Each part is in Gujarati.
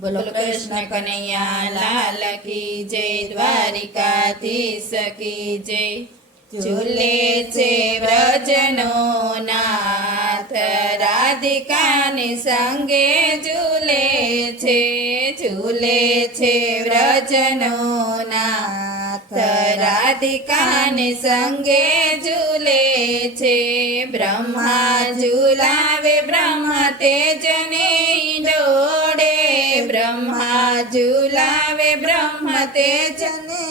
બોલો કૃષ્ણ કનૈયા લાલ કી જય દ્વારિકાધીશ કી જય. ઝૂલે છે વ્રજનો નાથ રાધિકાની સંગે ઝૂલે છે ઝૂલે છે વ્રજનો નાથ રાધિકાની સંગે ઝૂલે છે. બ્રહ્મા ઝૂલાવે બ્રહ્મ તેજને બ્રહ્મા ઝુલાવે બ્રહ્મ તેજને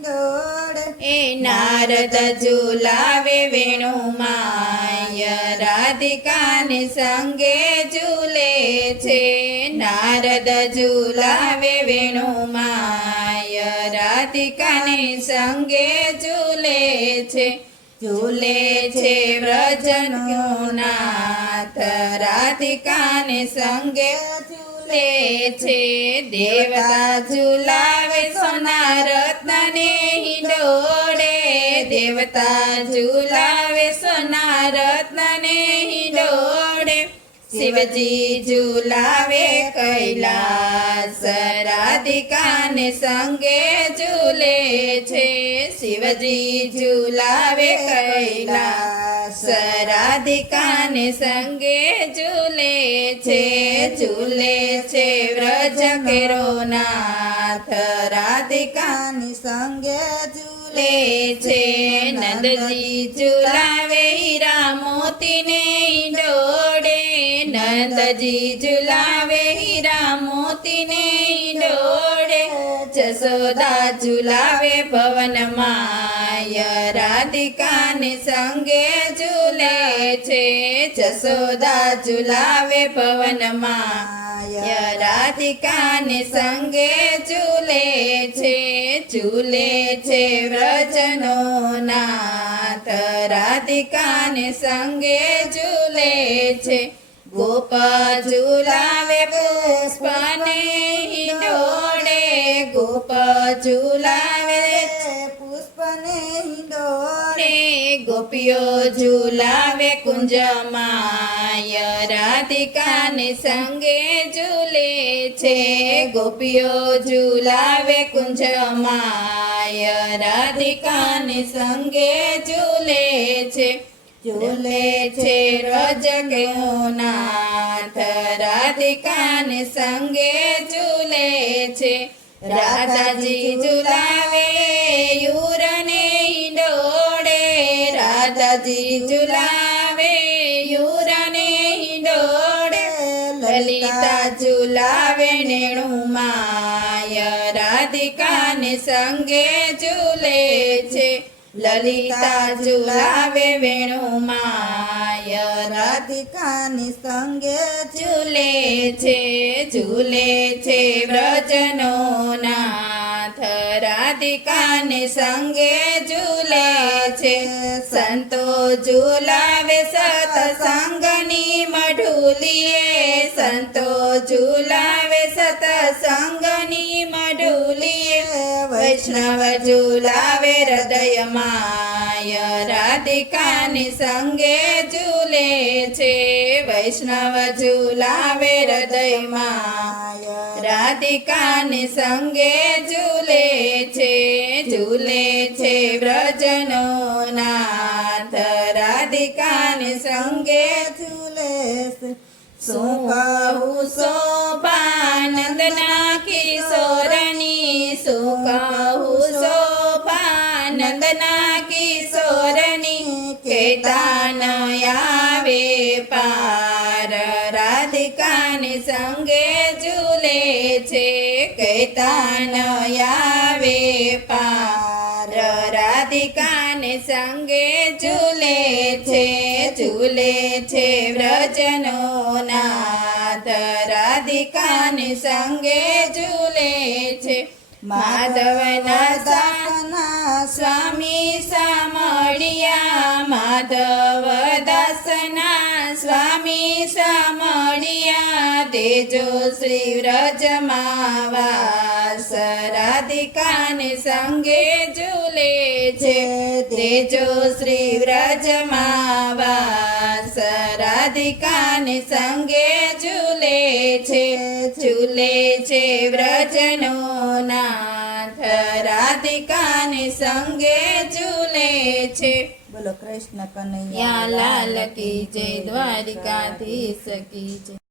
દોડ એ નારદ ઝુલાવે વેણુ માય રાધિકાને સંગે ઝૂલે છે. નારદ ઝૂલાવે વેણુમાય, રાધિકાને સંગે ઝૂલે છે. ઝૂલે છે વ્રજનો નાથ, રાધિકાને સંગે ઝૂલે છે, દેવતા ઝુલાવે સોના રત્નને હિંડોળે. દેવતા ઝુલાવે સોના રત્નને હિંડોળે. શિવજી ઝુલાવે કૈલાસ, રાધિકાને સંગે ઝૂલે છે. શિવજી ઝુલાવે કૈલાસ, રાધિકાને સંગે ઝૂલે છે, ઝૂલે છે વ્રજ કેરો નાથ રાધિકાની સંગે ઝૂલે છે, નંદજી ઝુલાવે હીરા મોતીને ડોડે નંદજી ઝુલાવે હીરા મોતીને જસોદા ઝુલાવે ભવન માય, રાધિકાને સંગે ઝૂલે છે. જસોદા ઝુલાવે ભવન માય, રાધિકાને સંગે ઝૂલે છે. ઝૂલે છે વ્રજનો નાથ, રાધિકાને સંગે ઝૂલે છે. ગોપ ઝુલાવે પુષ્પને ગોપ ઝુલાવે પુષ્પને દોરે ગોપીઓ ઝુલાવે કુંજમાય. રાધિકાને સંગે ઝૂલે છે. ગોપીઓ ઝુલાવે કુંજમાય. રાધિકાને સંગે ઝૂલે છે. ઝૂલે છે રજ નાથ રાધિકાને સંગે ઝૂલે છે. રાધાજી ઝુલાવે, યુરને ડોડે રાધાજી ઝુલાવે, યુરને ડોડે લલિતા ઝુલાવે નેણુમાય રાધિકાને સંગે ઝૂલે છે. લલિતા ઝુલાવે વેણુમાય રાધિકાની સંગે ઝૂલે છે ઝૂલે છે વ્રજનો નાથ. રાધિકાની સંગે ઝૂલે છે. સંતો ઝૂલાવે સતસંગની મઢુલીએ. સંતો ઝૂલાવે સતસંગની વૈષ્ણવ ઝૂલાવે હૃદયમાય, રાધિકાની સંગે ઝૂલે છે. વૈષ્ણવ ઝૂલાવે હૃદયમાં રાધિકાની સંગે ઝૂલે છે. ઝૂલે છે વ્રજનો નાથ, રાધિકાની સંગે ઝૂલે શું કહું કિશોરની કેતાન આવે પાર. રાધિકાને સંગે ઝૂલે છે કેતાન આવે પાર. રાધિકાને સંગે ઝૂલે છે ઝૂલે છે વ્રજનો નાથ. રાધિકાને સંગે ઝૂલે છે. માધવના સ્વામી તેજો શ્રી રાધિકાને સંગે ઝૂલે છે. તેજો શ્રી રાધિકાને સંગે ઝૂલે છે. ઝૂલે છે વ્રજનો નાથ રાધિકાને સંગે ઝૂલે છે. બોલો કૃષ્ણ કનૈયા લાલ કી જય દ્વારિકાધીશ. કી જય.